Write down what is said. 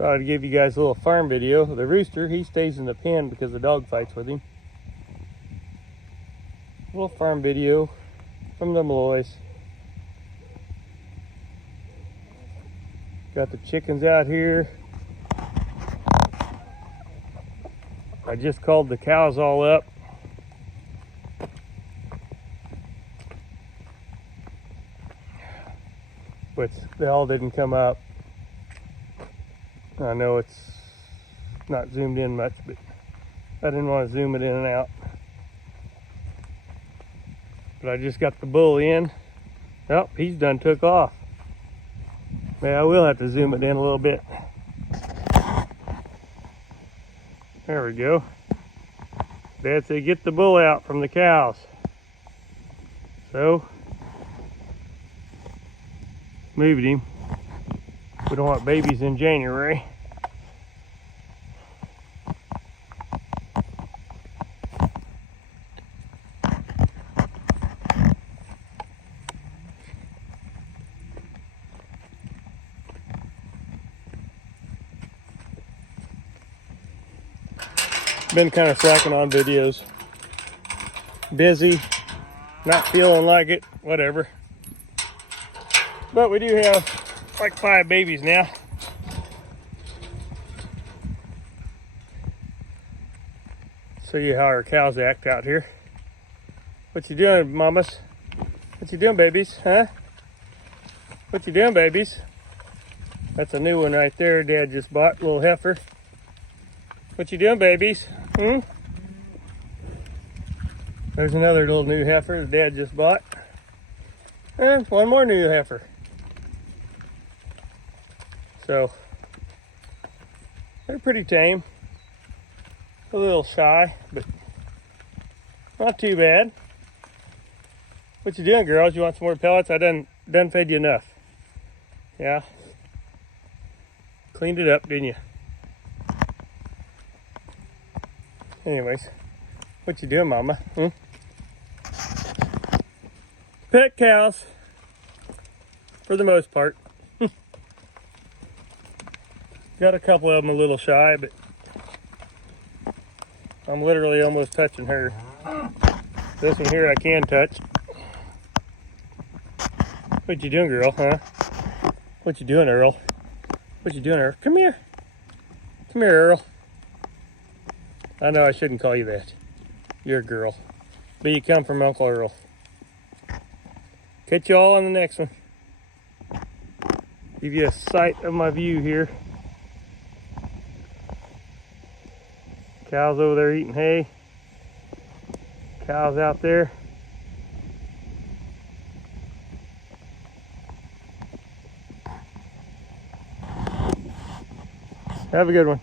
Thought I'd give you guys a little farm video. The rooster, he stays in the pen because the dog fights with him. A little farm video from the Malloys. Got the chickens out here. I just called the cows all up. But they all didn't come up. I know it's not zoomed in much, but I didn't want to zoom it in and out. But I just got the bull in. Oh, he's done took off. Yeah, I will have to zoom it in a little bit. There we go. Dad said get the bull out from the cows. So, moved him. We don't want babies in January. Been kind of slacking on videos. Busy, not feeling like it, whatever. But we do have like 5 babies now. Show you how our cows act out here. What you doing, mamas? What you doing, babies? Huh? What you doing, babies? That's a new one right there. Dad just bought, little heifer. What you doing, babies? There's another little new heifer that Dad just bought. And one more new heifer. So, they're pretty tame. A little shy, but not too bad. What you doing, girls? You want some more pellets? I done fed you enough. Yeah. Cleaned it up, didn't you? Anyways, what you doing, mama? Pet cows, for the most part. Got a couple of them a little shy, but I'm literally almost touching her. This one here I can touch. What you doing, girl, huh? What you doing, Earl? What you doing, Earl? Come here. Come here, Earl. I know I shouldn't call you that. You're a girl. But you come from Uncle Earl. Catch you all on the next one. Give you a sight of my view here. Cows over there eating hay. Cows out there. Have a good one.